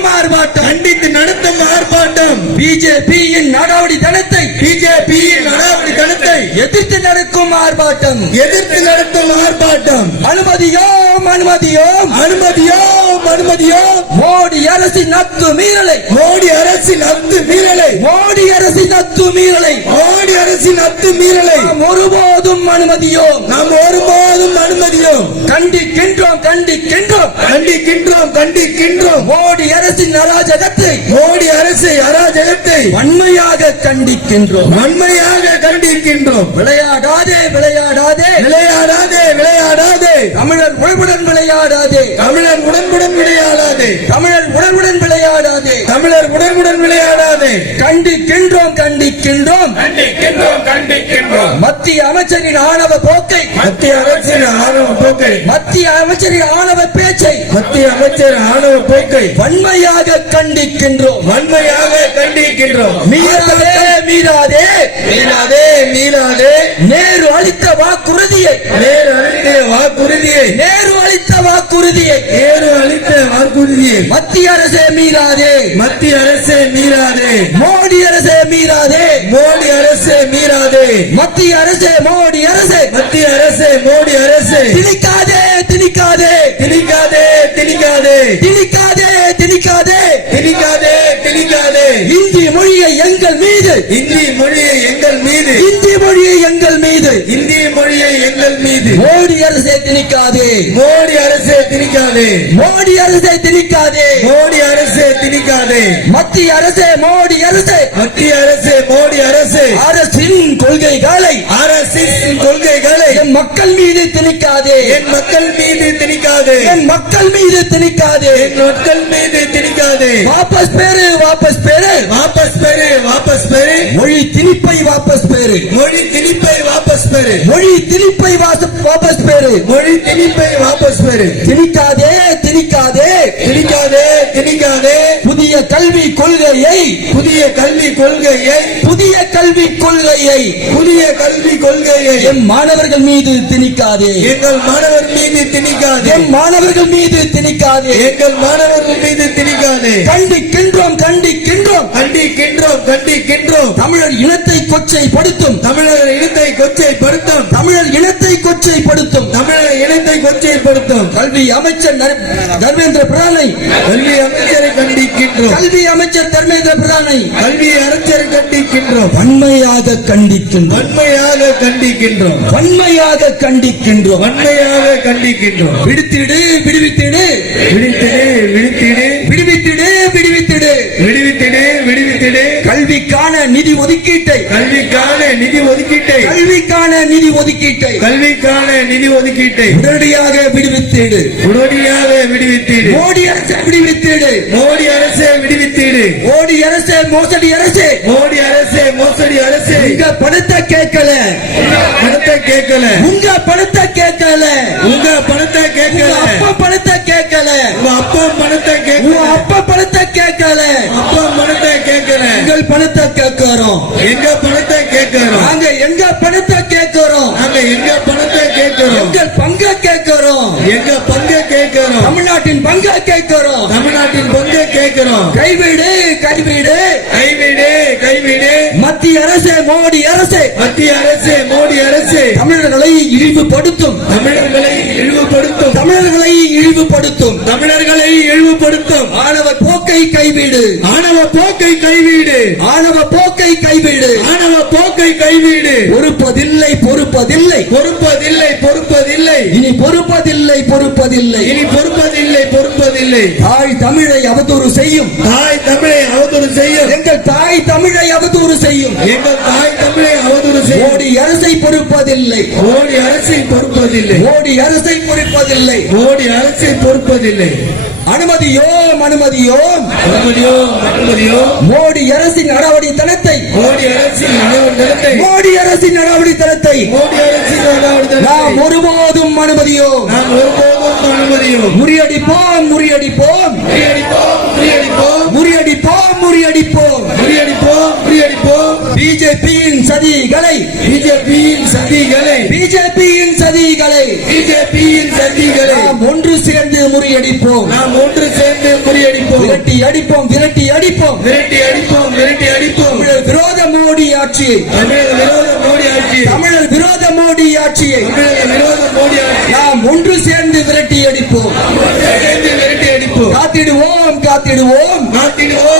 நடத்தும் ஆர்ப்பாட்டம். கண்டித்து நடத்தும் ஆர்ப்பாட்டம். பிஜேபியின் நடவடித்தனத்தை பிஜேபியின் நடவடிக்கை எதிர்த்து நடக்கும் ஆர்ப்பாட்டம். எதிர்த்து நடத்தும் ஆர்ப்பாட்டம். அனுமதியோம். அனுமதியோம். அனுமதியோ அனுமதியோ மோடி அரசின் அத்து மீறலை. மோடி அரசின் அத்து மீறலை. மோடி அரசின் அத்து மீறலை. மோடி அரசின் அத்து மீறலை. நாம் ஒருபோதும் அனுமதியோம். நாம் ஒருபோதும் அனுமதியோ கண்டிக்கின்றோம் கண்டிக்கின்றோம். கண்டிக்கின்றோம் கண்டிக்கின்றோம். மோடி அரசின் அராஜகத்தை மோடி அரசை அராஜகத்தை வன்மையாக கண்டிக்கின்றோம். வன்மையாக கண்டிக்கின்றோம். விளையாடாதே விளையாடாதே. விளையாடாதே. தமிழர் உணர்வுடன் விளையாடாதே. தமிழர் உடன்புடன் விளையாடாதே. தமிழர் உணர்வுடன் விளையாடாதே. தமிழர் உடன்புடன் விளையாடாதே. கண்டிக்கின்றோம் கண்டிக்கின்றோம். கண்டிக்கின்றோம் கண்டிக்கின்றோம். மத்திய அமைச்சரின் ஆணவ போக்கை. மத்திய அமைச்சர் ஆணவ போக்கை. மத்திய அமைச்சரின் ஆணவ பேச்சை. மத்திய அமைச்சர் ஆணவ போக்கை. வன்மையாக கண்டிக்கின்றோம். வன்மையாக கண்டிக்கின்றோம். மீறாதே மீறாதே மீறாதே மீறாதே நேரு அளித்த வாக்குறுதியை. நேரு அளித்த வாக்குறுதியை. நேரு அளித்த வாக்குறுதியை. நேரு அளித்த வாக்குறுதியை. மத்திய அரசே மீறாதே மத்திய அரசே மீறாதே மோடி அரசே மீறாதே மோடி அரசே மீறாதே மத்திய அரசே மோடி அரசே. மத்திய அரசே மோடி அரசே. திணிக்காதே திணிக்காதே. திணிக்காதே திணிக்காதே. திணிக்காதே திணிக்காதே. இந்தி மொழியை எங்கள் மீது. இந்தி மொழியை எங்கள் மீது. இந்தி மொழியை எங்கள் மீது. இந்திய மொழியை எங்கள் மீது. மோடி அரசே திணிக்காதே. மோடி அரசே திணிக்காதே. மோடி அரசே திணிக்காதே. மோடி அரசே திணிக்காதே. மத்திய அரசே மோடி அரசே. மத்திய அரசே மோடி அரசே. அரசின் கொள்கைகளை கொள்கைகளை என் மக்கள் மீது திணிக்காதே. என் மக்கள் மீது திணிக்காதே. என் மக்கள் மீது திணிக்காதே. என் மக்கள் மீது திணிக்காதே. வாபஸ் பேரு வாபஸ் பேரு. வாபஸ் பெறு வாபஸ் பெறு மொழி திணிப்பை வாபஸ் பேரு. மொழி திணிப்பை வாபஸ் பெறு மொழி திணிப்பை வாபஸ் பேரு. மொழி திணிப்பை வாபஸ் பெறு திணிக்காதே திணிக்காதே. திணிக்காதே திணிக்காதே. புதிய கல்வி கொள்கையை புதிய கல்வி கொள்கையை புதிய கல்வி கொள்கையை புதிய கல்வி கொள்கையை என் மாணவர்கள் மீது திணிக்காதே. எங்கள் மாணவர் மீது திணிக்காதே. என் மாணவர்கள் மீது திணிக்காதே. எங்கள் மாணவர்கள் மீது திணிக்காதே. கண்டிக்கின்றோம் கண்டிக்கின்றோம். கண்டிக்கின்றோம். கண்டிக்கின்றோம் தமிழர் இனத்தை கொச்சைப்படுத்தும் தமிழர் இனத்தை கொச்சைப்படுத்தும் தமிழர் இனத்தை கொச்சைப்படுத்தும் தமிழர் இனத்தை கொச்சைப்படுத்தும் கல்வி அமைச்சர் தர்மேந்திர பிரதானை. கல்வி அமைச்சரை கண்டிக்கின்றோம். கல்வி அமைச்சர் தர்மேந்திர பிரதானை. கல்வி அமைச்சரை கண்டிக்கின்றோம். வன்மையாக கண்டிக்கின்றோம். வன்மையாக கண்டிக்கின்றோம். வன்மையாக கண்டிக்கின்றோம். வன்மையாக கண்டிக்கின்றோம். விடுத்திடு விடுவித்திடு நிதி ஒதுக்கீட்டை. கல்விக்கான நிதி ஒதுக்கீட்டை. கல்விக்கான நிதி ஒதுக்கீட்டை. கல்விக்கான நிதி ஒதுக்கீட்டை. உடனடியாக விடுவித்திடு. உடனடியாக விடுவித்திடு. மோடி அரசை விடுவித்திடு. மோடி அரசே விடுவித்திடு. மோடி அரசே மோசடி அரசே. மோடி அரசே மோசடி அரசே. உங்க பணத்தை கேட்கல. பணத்தை கேட்கல. உங்க பணத்தை கேட்கல. உங்க பணத்தை உங்க கேட்கல அப்பா பணத்தை கேட்கல. உங்க அப்பா பணத்தை உங்க கேட்கல அப்பா பணத்தை கேட்கல. அப்பா உங்கள் பணத்தை கேட்கிறோம். எங்க பணத்தை கேட்கிறோம். நாங்க எங்க பணத்தை கேட்கிறோம். நாங்க எங்க பணத்தை கேட்கிறோம். எங்கள் பங்க கேட்கிறோம். எங்க பங்கை கேட்கிறோம். தமிழ்நாட்டின் பங்க கேட்கிறோம். தமிழ்நாட்டின் பங்கை கேட்கிறோம். கைவீடு கைவீடு. கைவிடு கைவிடு. மத்திய அரசு மோடி அரசு. மத்திய அரசு மோடி அரசு. தமிழர்களை இழிவுபடுத்தும். தமிழர்களை இழிவுபடுத்தும். தமிழர்களை இழிவுபடுத்தும். தமிழர்களை இழிவுபடுத்தும். ஆணவ போக்கை கைவிடு. ஆணவ போக்கை கைவிடு. ஆணவ போக்கை கைவிடு. ஆணவ போக்கை கைவிடு. பொறுப்பதில்லை பொறுப்பதில்லை. பொறுப்பதில்லை பொறுப்பதில்லை. இனி பொறுப்பதில்லை பொறுப்பதில்லை. இனி பொறுப்பதில்லை பொறுப்பதில்லை. தாய் தமிழை அவதூறு செய்யும். தாய் தமிழை அவதூறு செய்யும். எங்கள் தாய் தமிழை அவதூறு செய்யும். எங்கள் தாய் தமிழை பொறுப்பதில்லை. மோடி அரசை பொறுப்பதில்லை. ஓடி அரசை பொறுப்பதில்லை. ஓடி அரசை பொறுப்பதில்லை. அனுமதியோ அனுமதியோ அனுமதியோ அனுமதியோ மோடி அரசின் நடவடி தனத்தை மோடி அரசின் நடவடித்தனத்தை மோடி அரசின் நடவடி தனத்தை மோடி அரசின் நடவடி நாம் ஒருபோதும் அனுமதியோ நாம் ஒருபோதும் அனுமதியோ முறியடிப்போம் முறியடிப்போம். முறியடிப்போம் முறியடிப்போம். முறியடிப்போம் முறியடிப்போம். முறியடிப்போம் பிஜேபியின் சதிகளை பிஜேபியின் சதிகளை பிஜேபியின் சதிகளை பிஜேபியின் சதிகளை நாம் ஒன்று சேர்ந்து முறியடிப்போம். நாம் ஒன்று சேர்ந்து முறியடிப்போம். விரட்டி அடிப்போம் விரட்டி அடிப்போம். விரட்டி அடிப்போம் விரட்டி அடிப்போம். தமிழர் விரோத மோடி ஆட்சியை. விரோத மோடி ஆட்சி தமிழர் விரோத மோடி ஆட்சியை. விரோத மோடி ஆட்சி. நாம் ஒன்று சேர்ந்து விரட்டி அடிப்போம். விரட்டி அடிப்போம். காத்திடுவோம் காத்திடுவோம். காத்திடுவோம்.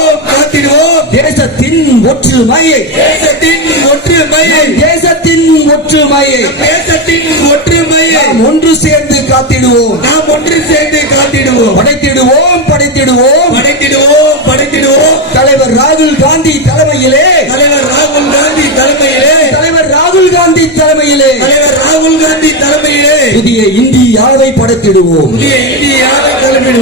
தேசத்தின் ஒற்றுமையை தேசத்தின் ஒற்றுமையை தேசத்தின் ஒற்றுமையை தேசத்தின் ஒற்றுமையை ஒன்று சேர்ந்து காத்திடுவோம். நாம் ஒன்று சேர்ந்து காத்திடுவோம். படைத்திடுவோம் படைத்திடுவோம். படைத்திடுவோம் படைத்திடுவோம். தலைவர் ராகுல் காந்தி தலைமையிலே. தலைவர் ராகுல் காந்தி தலைமையிலே. தலைவர் ராகுல் காந்தி தலைமையிலே. தலைவர் ராகுல் காந்தி தலைமையிலே. புதிய இந்தியாவை படைத்திடுவோம். புதிய இந்தியாவை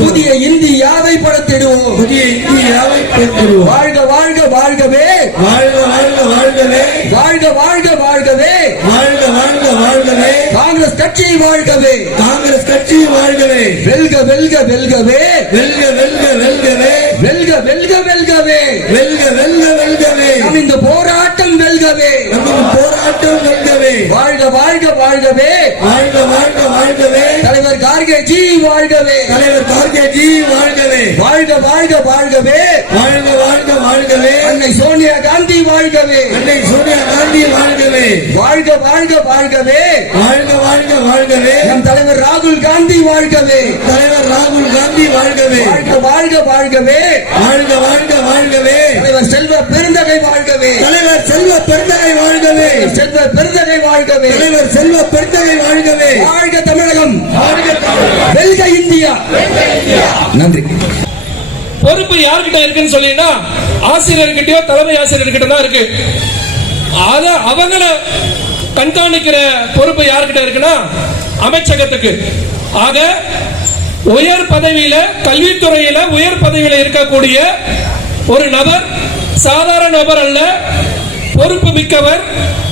புதிய இந்தியாவை படைத்திடுவோம். புதிய இந்தியாவை பெற்றிடுவோம் வாழ்க வாழ்க வாழ்கவே வாழ்க வாழ்க வாழ்கவே. வாழ்க வாழ்க வாழ்கவே. வாழ்க வாழ்க வாழ்கவே. காங்கிரஸ் கட்சி வாழ்கவே. காங்கிரஸ் கட்சி வாழ்கவே. வெல்க வெல்க வெல்கவே. வெல்க வெல்க வெல்கவே. வெல்க வெல்க வெல்கவே. வெல்க வெல்க வெல்கவே. நம் இந்த போராட்டம் வெல்கவே. நமது போராட்டம் வெல்கவே. வாழ்க வாழ்க வாழ்கவே. வாழ்க வாழ்க வாழ்கவே. தலைவர் கார்கே ஜி வாழ்கவே. தலைவர் கார்கேஜி வாழ்கவே. வாழ்க வாழ்க வாழ்கவே. வாழ்க வாழ்க வாழ்கவே. அன்னை சோனியா காந்தி வாழ்கவே. அன்னை சோனியா காந்தி வாழ்கவே. வாழ்க வாழ்க வாழ்கவே. வாழ்க வாழ்க வாழ்கவே. நம் தலைவர் ராகுல் காந்தி வாழ்கவே. தலைவர் ராகுல் காந்தி வாழ்கவே. வாழ்க வாழ்க வாழ்கவே. வாழ்க வாழ்க வாழ்கவே. தலைவர் செல்வ பெருந்தகை வாழ்கவே. தலைவர் செல்வ பெருந்தகை வாழ்கவே செல்வ பெருந்தகை வாழ்கவே. தலைவர் செல்வ பெருந்தகை வாழ்கவே. வாழ்க தமிழகம். வெல்க இந்தியா. நன்றி. பொறுப்பு யார்கிட்ட இருக்குன்னு சொல்லினா ஆசிரியர்கிட்டயோ தலைமை ஆசிரியர்கிட்ட தான் இருக்கு. அத அவங்கள கண்காணிக்கிற பொறுப்பு யார்கிட்ட இருக்குன்னா அமைச்சகத்துக்கு. ஆக உயர் பதவியில கல்வித்துறையில உயர் பதவியில இருக்கக்கூடிய ஒரு நபர் சாதாரண நபர் அல்ல பொறுப்பு மிக்கவர்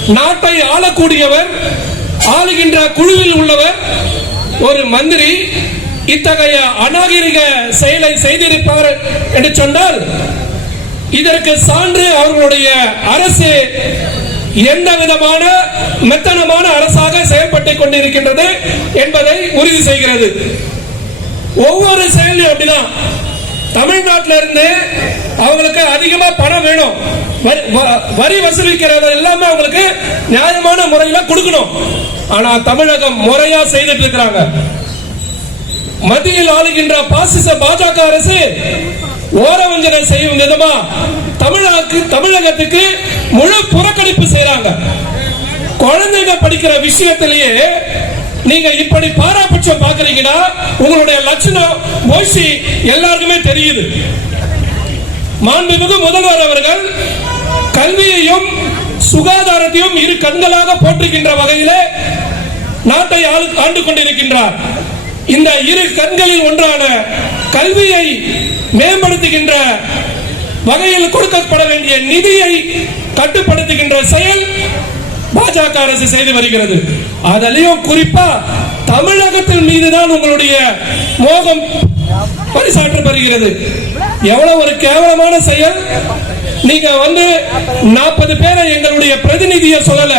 நாட்டை ஆளக்கூடியவர் ஆளுகின்ற குழுவில் உள்ளவர் ஒரு மந்திரி இத்தகைய அநாகரிக செயலை செய்திருப்பார் என்று சொன்னால் இதற்கு சான்று அவர்களுடைய அரசு எந்த விதமான மெத்தனமான அரசாக செயல்பட்டுக் கொண்டிருக்கின்றது என்பதை உறுதி செய்கிறது. ஒவ்வொரு செயலும் அப்படிதான். தமிழ்நாட்டில இருந்து அவங்களுக்கு அதிகமா பணம் வேணும். வரி- வ- வரி எல்லாமே அவங்களுக்கு நியாயமான முறையில கொடுக்கணும். ஆனா தமிழகம் முறையா செய்துட்டு இருக்கிறாங்க. மத்தியில் ஆளுகின்ற பாசிச பாஜக அரசு ஓரவஞ்சனை செய்யும் விதமா தமிழக தமிழகத்துக்கு முழு புறக்கணிப்பு செய்யறாங்க குழந்தைங்க படிக்கிற விஷயத்திலேயே நீங்க இப்படி பாராபட்சம் பாக்குறீங்கன்னா உங்களுடைய லட்சணம் மோசி எல்லாருக்குமே தெரியுது. மாண்புமிகு முதல்வர் அவர்கள் கல்வியையும் சுகாதாரத்தையும் இரு கண்களாக போற்றுகின்ற வகையிலே நாட்டை ஆளு- ஆண்டு கொண்டிருக்கின்றார். இந்த இரு கண்களில் ஒன்றான கல்வியை மேம்படுத்துகின்ற வகையில் கொடுக்கப்பட வேண்டிய நிதியை கட்டுப்படுத்துகின்ற செயல் பாஜக அரசு செய்து வருகிறது. அதிலையும் குறிப்பா தமிழகத்தின் மீதுதான் உங்களுடைய மோகம் பரிசாற்றப்படுகிறது எவ்வளவு ஒரு கேவலமான செயல். நீங்க வந்து நாற்பது பேரை எங்களுடைய பிரதிநிதியை சொல்லல.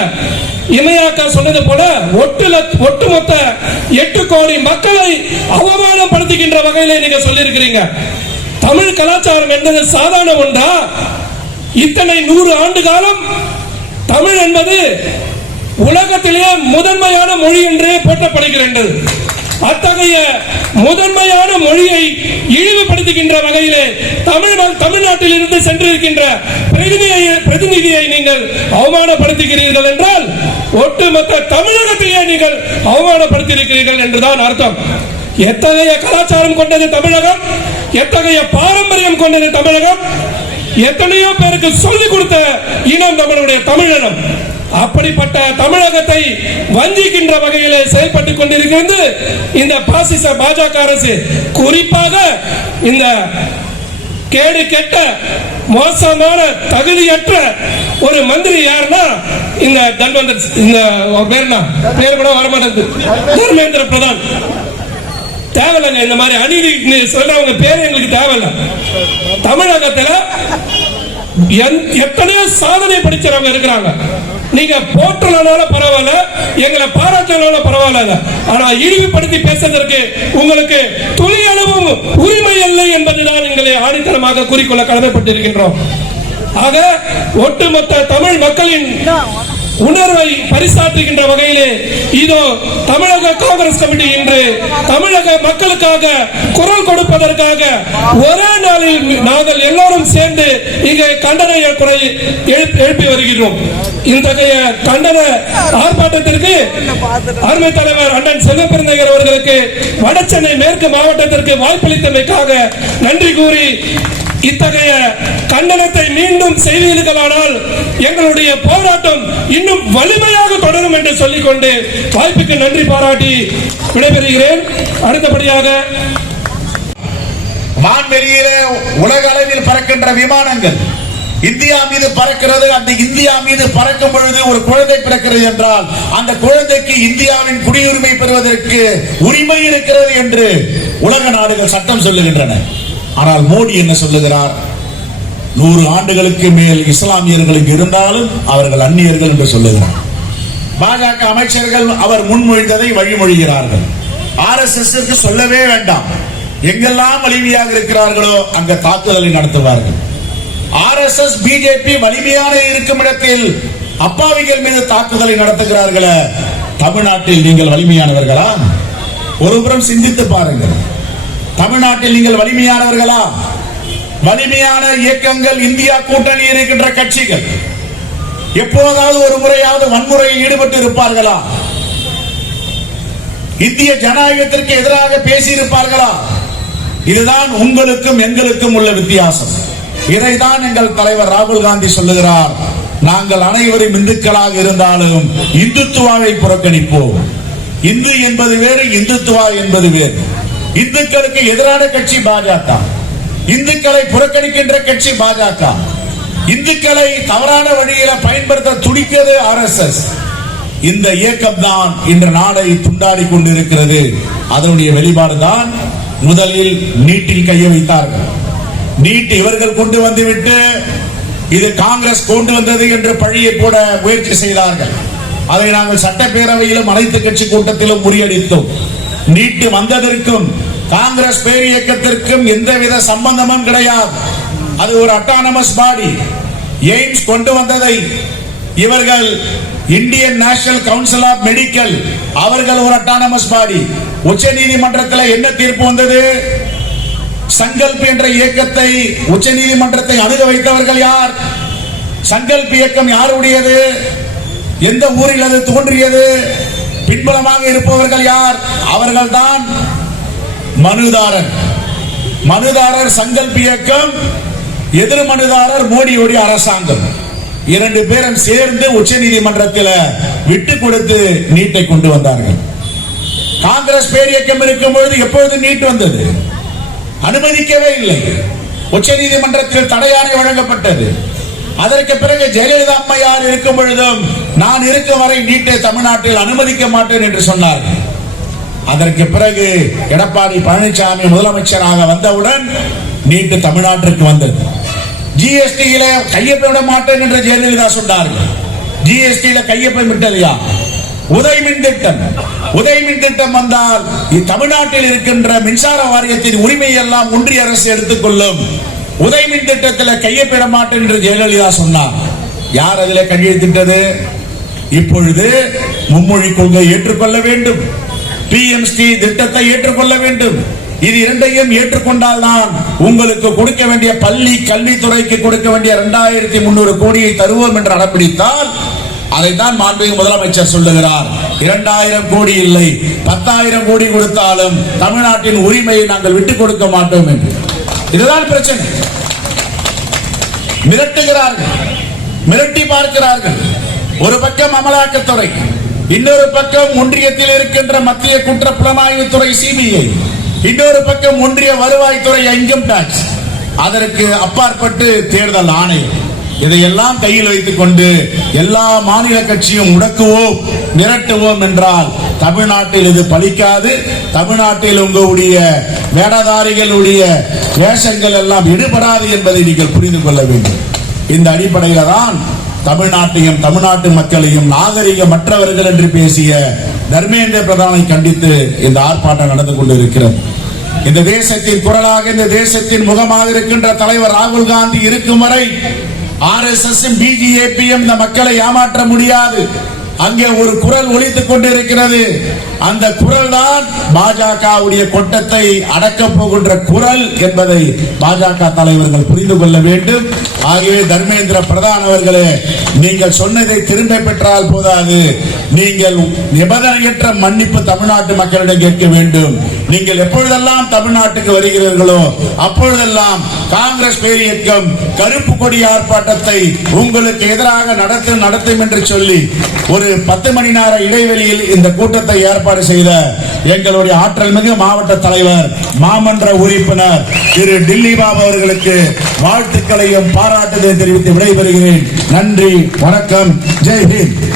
இமயாக்கா சொன்னது போல ஒட்டுல ஒட்டுமொத்த எட்டு கோடி மக்களை அவமானப்படுத்துகின்ற வகையில நீங்க சொல்லியிருக்கிறீங்க. தமிழ் கலாச்சாரம் என்பது சாதாரண ஒன்றா. இத்தனை நூறு ஆண்டு காலம் தமிழ் என்பது உலகத்திலேயே முதன்மையான மொழி என்று போற்றப்படுகிறது அத்தகைய முதன்மையான மொழியை இழிவுபடுத்துகின்ற வகையிலே தமிழ் தமிழ்நாட்டில் இருந்து சென்றிருக்கின்ற பிரதிநிதியை பிரதிநிதியை நீங்கள் அவமானப்படுத்துகிறீர்கள் என்றால் ஒட்டுமொத்த தமிழகத்தையே நீங்கள் அவமானப்படுத்தியிருக்கிறீர்கள் என்றுதான் அர்த்தம். எத்தகைய கலாச்சாரம் கொண்டது தமிழகம்? எத்தகைய பாரம்பரியம் கொண்டது தமிழகம்? எத்தனையோ பேருக்கு சொல்லிக் கொடுத்த இனம் நம்மளுடைய தமிழினம் அப்படிப்பட்ட தமிழகத்தை வஞ்சிக்கின்ற வகையிலே செயல்பட்டு கொண்டிருக்கிறது இந்த பாசிச பாஜக அரசு. குறிப்பாக இந்த கேடு கெட்ட மோசமான தகுதியற்ற ஒரு மந்திரி யாருன்னா இந்த தன்வந்தர் இந்த அவர் பேர் பேர் கூட வரமாட்டேங்குது. தர்மேந்திர பிரதான். தேவையில்லைங்க. இந்த மாதிரி அநீதி சொல்றவங்க பேர் எங்களுக்கு தேவையில்லை. தமிழகத்துல எத்தனையோ சாதனை படிச்சவங்க இருக்கிறாங்க. நீங்க போற்றலனால பரவாயில்ல எங்களை பாராட்டலனால பரவாயில்ல. ஆனா இழிவுபடுத்தி பேசுறதற்கு உங்களுக்கு துளி அளவும் உரிமை இல்லை என்பதுதான் எங்களை ஆணித்தனமாக குறிக்கொள்ள கடமைப்பட்டிருக்கின்றோம். ஆக ஒட்டுமொத்த தமிழ் மக்களின் உணர்வை பரிசாற்றுகின்ற வகையிலே இதோ தமிழக காங்கிரஸ் கமிட்டி இன்று தமிழக மக்களுக்காக குரல் கொடுப்பதற்காக ஒரே நாளில் நாங்கள் எல்லோரும் சேர்ந்து இங்கே கண்டன குரல் எழுப்பி எழுப்பி வருகிறோம் இத்தகைய கண்டன ஆர்ப்பாட்டத்திற்கு அருமை தலைவர் அண்ணன் செல்வப்பெருந்தகர் அவர்களுக்கு வடசென்னை மேற்கு மாவட்டத்திற்கு வாய்ப்பளித்தமைக்காக நன்றி கூறி இத்தகைய கண்டனத்தை மீண்டும் செய்வீர்களானால் எங்களுடைய போராட்டம் இன்னும் வலிமையாக தொடரும் என்று சொல்லிக்கொண்டு வாய்ப்புக்கு நன்றி பாராட்டி விடைபெறுகிறேன். அடுத்தபடியாக வான்வெளியில உலக அளவில் பறக்கின்ற விமானங்கள் இந்தியா மீது பறக்கிறது. அந்த இந்தியா மீது பறக்கும் பொழுது ஒரு குழந்தை பிறக்கிறது என்றால் அந்த குழந்தைக்கு இந்தியாவின் குடியுரிமை பெறுவதற்கு உரிமை இருக்கிறது என்று உலக நாடுகள் சட்டம் சொல்லுகின்றன. ஆனால் மோடி என்ன சொல்லுகிறார்? நூறு ஆண்டுகளுக்கு மேல் இஸ்லாமியர்களுக்கு இருந்தாலும் அவர்கள் அந்நியர்கள் என்று சொல்லுகிறார். பாஜக அமைச்சர்கள் அவர் முன்மொழிந்ததை வழிமொழிகிறார்கள். ஆர் எஸ் சொல்லவே வேண்டாம். எங்கெல்லாம் வலிமையாக இருக்கிறார்களோ அங்க தாக்குதலை நடத்துவார்கள். ஆர் எஸ் எஸ் பிஜேபி வலிமையான இருக்கும் இடத்தில் அப்பாவிகள் மீது தாக்குதலை நடத்துகிறார்களே தமிழ்நாட்டில் நீங்கள் வலிமையானவர்களா? ஒருபுறம் சிந்தித்து பாருங்கள். தமிழ்நாட்டில் நீங்கள் வலிமையானவர்களா? வலிமையான இயக்கங்கள் இந்தியா கூட்டணி இருக்கின்ற கட்சிகள். எப்போதாவது ஒரு முறையாவது வன்முறையில் ஈடுபட்டு இருப்பார்களா? இந்திய ஜனநாயகத்திற்கு எதிராக பேசி இருப்பார்களா இதுதான் உங்களுக்கும் எங்களுக்கும் உள்ள வித்தியாசம். இதைதான் எங்கள் தலைவர் ராகுல் காந்தி சொல்லுகிறார். நாங்கள் அனைவரும் இந்துக்களாக இருந்தாலும் இந்துத்துவாவை புறக்கணிப்போம். இந்து என்பது வேறு இந்துத்துவா என்பது வேறு. இந்துக்களுக்கு எதிரான கட்சி பாஜக. இந்துக்களை புறக்கணிக்கின்ற கட்சி பாஜக. இந்துக்களை தவறான வழியில பயன்படுத்த துடிக்கிறது ஆர்எஸ்எஸ். இந்த இயக்கம் தான் இன்று நாடை துண்டாடி கொண்டிருக்கிறது. அதனுடைய வெளிப்பாடு தான் முதலில் நீட்டில் கையை வைத்தார்கள். நீட் இவர்கள் கொண்டு வந்துவிட்டு இது காங்கிரஸ் கொண்டு வந்தது என்று பழியை போட முயற்சி செய்தார்கள். அதை நாங்கள் சட்டப்பேரவையிலும் அனைத்து கட்சி கூட்டத்திலும் முறியடித்தோம். நீட்டு வந்ததற்கும் காங்கிரஸ் பேர் இயக்கத்திற்கும் எந்தவித சம்பந்தமும் கிடையாது. அது ஒரு அட்டானமஸ் பாடி எய்ம்ஸ் கொண்டு வந்ததை இவர்கள் Indian national council of medical அவர்கள் ஒரு அட்டானமஸ் பாடி உச்ச நீதிமன்றத்தில் என்ன தீர்ப்பு வந்தது? சங்கல்ப் என்ற இயக்கத்தை உச்ச நீதிமன்றத்தை அணுக வைத்தவர்கள் யார்? சங்கல்ப் இயக்கம் யாருடையது? எந்த ஊரில் அது தோன்றியது? பின்புலமாக இருப்பவர்கள் யார்? அவர்கள்தான் மனுதாரர். மனுதாரர் சங்கல்ப் இயக்கம் எதிர் மனுதாரர் மோடியுடைய அரசாங்கம். இரண்டு பேரும் சேர்ந்து உச்ச நீதிமன்றத்தில் விட்டு கொடுத்து நீட்டை கொண்டு வந்தார்கள். காங்கிரஸ் பேரியக்கம் இருக்கும் பொழுது எப்பொழுது நீட் வந்தது? அனுமதிக்கவே இல்லை. உச்ச நீதிமன்றத்தில் தடையாணை வழங்கப்பட்டது. அதற்கு பிறகு ஜெயலலிதா அம்மையார் இருக்கும் பொழுதும் நான் இருக்கும் வரை நீட்டை தமிழ்நாட்டில் அனுமதிக்க மாட்டேன் என்று சொன்னார். அதற்கு பிறகு எடப்பாடி பழனிசாமி முதலமைச்சராக வந்தவுடன் நீட்டு தமிழ்நாட்டிற்கு வந்தது. ஜிஎஸ்டியில கையொப்பமிட மாட்டேன் என்று ஜெயலலிதா சொன்னார்கள் ஜிஎஸ்டியில கையொப்பம் விட்டதையா உதய் மின் திட்டம் உதய் மின் திட்டம் வந்தால் தமிழ்நாட்டில் இருக்கின்ற மின்சார வாரியத்தின் உரிமை எல்லாம் ஒன்றிய அரசு எடுத்துக்கொள்ளும் உதயமின் திட்டத்தில் கையொப்பிட மாட்டேன் என்று ஜெயலலிதா சொன்னார். யார் அதில் கையெழுத்திட்டது இப்பொழுது மும்மொழி கொள்கை ஏற்றுக்கொள்ள வேண்டும். பிஎம்ஸ்டி திட்டத்தை ஏற்றுக்கொள்ள வேண்டும். இது இரண்டையும் ஏற்றுக்கொண்டால் தான் உங்களுக்கு கொடுக்க வேண்டிய பள்ளி கல்வித்துறைக்கு கொடுக்க வேண்டிய இரண்டாயிரத்தி முன்னூறு கோடியை தருவோம் என்று அடம்பிடித்தால் அதைத்தான் மாண்புமிகு முதலமைச்சர் சொல்லுகிறார். இரண்டாயிரம் கோடி இல்லை பத்தாயிரம் கோடி கொடுத்தாலும் தமிழ்நாட்டின் உரிமையை நாங்கள் விட்டுக் கொடுக்க மாட்டோம் என்று. இதுதான் பிரச்சனை. மிரட்டுகிறார்கள். மிரட்டி பார்க்கிறார்கள். ஒரு பக்கம் அமலாக்கத்துறை இன்னொரு பக்கம் ஒன்றியத்தில் இருக்கின்ற மத்திய குற்ற புலனாய்வுத்துறை சிபிஐ இன்னொரு பக்கம் ஒன்றிய வருவாய்த்துறை இன்கம் டாக்ஸ் அதற்கு அப்பாற்பட்டு தேர்தல் ஆணையம். இதையெல்லாம் கையில் வைத்துக் கொண்டு எல்லா மாநில கட்சியும் முடக்குவோம் மிரட்டுவோம் என்றால் தமிழ்நாட்டில் இது பலிக்காது. தமிழ்நாட்டில் உங்களுடைய வேடதாரிகளுடைய வேஷங்கள் எல்லாம் ஈடுபடாது என்பதை நீங்கள் புரிந்து கொள்ள வேண்டும். இந்த அடிப்படையில தான் தமிழ்நாட்டையும் தமிழ்நாட்டு மக்களையும் நாகரிக மற்றவர்கள் என்று பேசிய தர்மேந்திர பிரதானை கண்டித்து இந்த ஆர்ப்பாட்டம் நடந்து கொண்டிருக்கிறது. இந்த தேசத்தின் குரலாக இந்த தேசத்தின் முகமாக இருக்கின்ற தலைவர் ராகுல் காந்தி இருக்கும் வரை ஆர் எஸ் எஸ் பிஜேபியும் இந்த மக்களை ஏமாற்ற முடியாது. அங்கே ஒரு குரல் ஒழித்துக் கொண்டிருக்கிறது. அந்த குரல் தான் பாஜகவுடைய கொட்டத்தை அடக்கப் போகின்ற குரல் என்பதை பாஜக தலைவர்கள் புரிந்து கொள்ள வேண்டும். ஆகவே தர்மேந்திர பிரதான் அவர்களே நீங்கள் சொன்னதை திரும்ப பெற்றால் போதாது. நீங்கள் நிபந்தனையற்ற மன்னிப்பு தமிழ்நாட்டு மக்களிடம் கேட்க வேண்டும். நீங்கள் எப்பொழுதெல்லாம் தமிழ்நாட்டுக்கு வருகிறீர்களோ அப்பொழுதெல்லாம் காங்கிரஸ் பேர் இயக்கம் கருப்பு கொடி ஆர்ப்பாட்டத்தை உங்களுக்கு எதிராக நடத்தும் நடத்தும் என்று சொல்லி ஒரு பத்து மணி நேர இடைவெளியில் இந்த கூட்டத்தை ஏற்பாடு செய்த எங்களுடைய ஆற்றல் மிகு மாவட்ட தலைவர் மாமன்ற உறுப்பினர் திரு டில்லி பாபு அவர்களுக்கு வாழ்த்துக்களையும் பாராட்டுதலை தெரிவித்து விடைபெறுகிறேன். நன்றி வணக்கம் ஜெய்ஹிந்த்